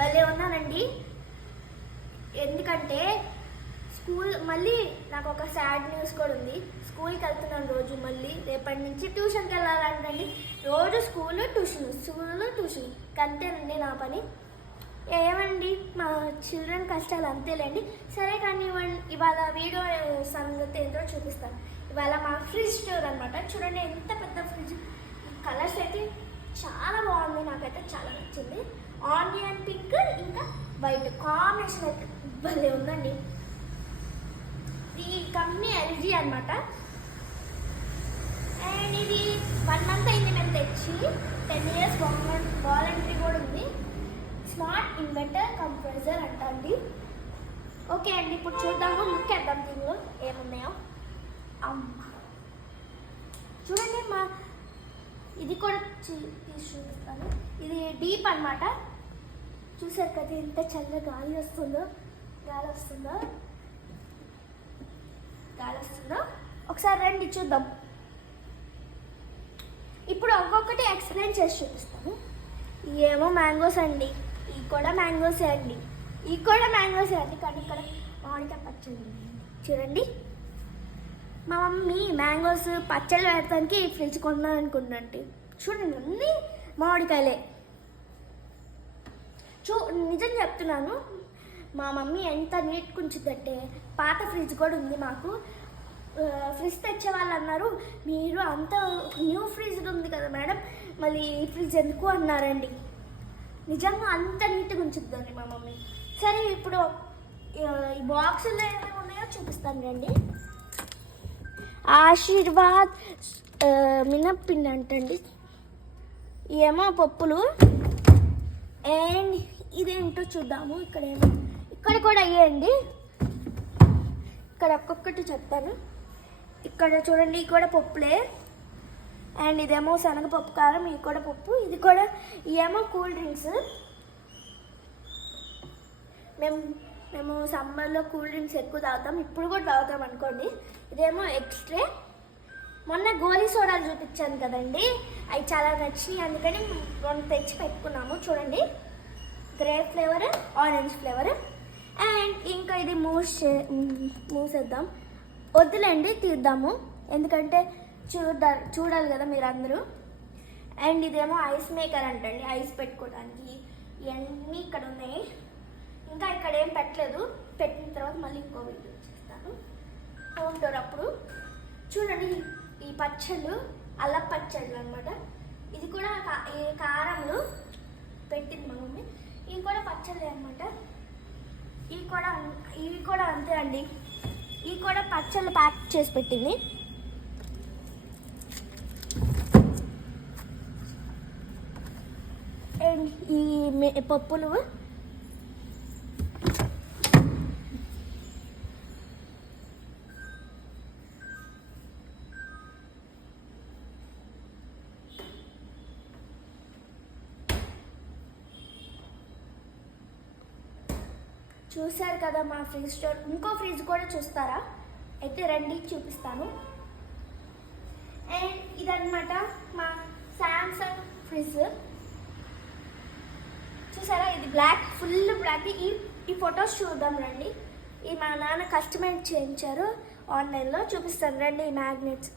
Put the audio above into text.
భలే ఉన్నానండి. ఎందుకంటే మళ్ళీ నాకు ఒక సాడ్ న్యూస్ కూడా ఉంది. స్కూల్కి వెళ్తున్నాను రోజు, మళ్ళీ రేపటి నుంచి ట్యూషన్కి వెళ్ళాలంటండి. రోజు స్కూల్ ట్యూషన్ అంతేనండి నా పని. ఏమండి మా చిల్డ్రన్ కష్టాలు అంతేలేండి. సరే కానీ ఇవాళ వీడియో సంగతి ఏంటో చూపిస్తాను. ఇవాళ మా ఫ్రిడ్జ్ స్టోర్ అనమాట. చూడండి ఎంత పెద్ద ఫ్రిడ్జ్. కలర్స్ అయితే చాలా బాగుంది, నాకైతే చాలా నచ్చింది. ఆనియన్ పింక్ ఇంకా వైట్ కాంబినేషన్ అయితే భలే ఉందండి. ఈ కంపెనీ ఎల్జీ అనమాట. అండ్ ఇది 1 month అయింది మేము తెచ్చి. 10 years వారంటీ కూడా ఉంది. స్మార్ట్ ఇన్వర్టర్ కంప్రెసర్ అంటండి. ఓకే అండి, ఇప్పుడు చూద్దాము, లుక్ వేద్దాం దీనిలో ఏమున్నాయో. చూడండి ఇది కూడా తీసి చూపిస్తాను. ఇది డీప్ అనమాట. చూసారు కదా ఎంత చల్ల గాలి వస్తుందో. ఒకసారి రండి చూద్దాం. ఇప్పుడు ఒక్కొక్కటి ఎక్స్ప్లెయిన్ చేసి చూపిస్తాను. ఏమో మ్యాంగోస్ అండి, ఈ కూడా మ్యాంగోసే అండి. కానీ ఇక్కడ మామిడికాయ పచ్చడి చూడండి. మా మమ్మీ మ్యాంగోస్ పచ్చళ్ళు పెడతానికి ఫ్రిడ్జ్ కొన్నాను అనుకుందండి. చూడండి అన్నీ మామిడికాయలే. నిజం చెప్తున్నాను, మా మమ్మీ ఎంత నీట్గా ఉంచుద్దంటే. పాత ఫ్రిడ్జ్ కూడా ఉంది మాకు. ఫ్రిడ్జ్ తెచ్చే వాళ్ళు అన్నారు, మీరు అంత న్యూ ఫ్రిడ్జ్ ఉంది కదా మేడం, మళ్ళీ ఈ ఫ్రిడ్జ్ ఎందుకు అన్నారండి. నిజంగా అంత నీట్గా ఉంచుద్దండి మా మమ్మీ. సరే ఇప్పుడు ఈ బాక్సుల్లో ఏమేమి ఉన్నాయో చూపిస్తాను రండి. ఆశీర్వాద్ మినప్పిండి అంటండి. ఏమో పప్పులు. అండ్ ఇదేంటో చూద్దాము. ఇక్కడ కూడా అయ్యేయండి. ఇక్కడ ఒక్కొక్కటి చెప్తాను. ఇక్కడ చూడండి, ఇవి కూడా పప్పులే. అండ్ ఇదేమో శనగపప్పు కారం, ఇవి కూడా పప్పు. ఇది కూడా ఇవేమో కూల్ డ్రింక్స్. మేము సమ్మర్లో కూల్ డ్రింక్స్ ఎక్కువ తాగుతాం, ఇప్పుడు కూడా తాగుతాం అనుకోండి. ఇదేమో ఎక్స్ట్రా. మొన్న గోలీ సోడాలు చూపించాను కదండి, అవి చాలా నచ్చినాయి, అందుకని మనం తెచ్చి పెట్టుకున్నాము. చూడండి, grape flavour, orange flavour. And ఇంకా ఇది మూసేద్దాం. వద్దులేండి, తీద్దాము, ఎందుకంటే చూడాలి కదా మీరు అందరూ. అండ్ ఇదేమో ఐస్ మేకర్ అంటండి, ఐస్ పెట్టుకోవడానికి. ఇవన్నీ ఇక్కడ ఉన్నాయి. ఇంకా ఇక్కడ ఏం పెట్టలేదు, పెట్టిన తర్వాత మళ్ళీ ఇంకో వీడియో చేస్తాను హోమ్ టూర్ అప్పుడు. చూడండి ఈ పచ్చళ్ళు అల్లం పచ్చళ్ళు అనమాట. ఇది కూడా ఈ కారంలో పెట్టింది మా మమ్మీ. ఇవి కూడా పచ్చళ్ళే అనమాట. ఇవి కూడా అంతే అండి. ఇవి కూడా పచ్చళ్ళు ప్యాక్ చేసి పెట్టింది. అండ్ ఈ పప్పులు చూసారు కదా మా ఫ్రిడ్జ్ స్టోర్. ఇంకో ఫ్రిడ్జ్ కూడా చూస్తారా? అయితే రండి చూపిస్తాను. అండ్ ఇదన్నమాట మా సామ్సంగ్ ఫ్రిడ్జ్. చూసారా, ఇది బ్లాక్, ఫుల్ బ్లాక్. ఈ ఫొటోస్ చూద్దాం రండి. ఈ మా నాన్న కస్టమైజ్ చేయించారు ఆన్లైన్లో. చూపిస్తాను రండి ఈ మ్యాగ్నెట్స్.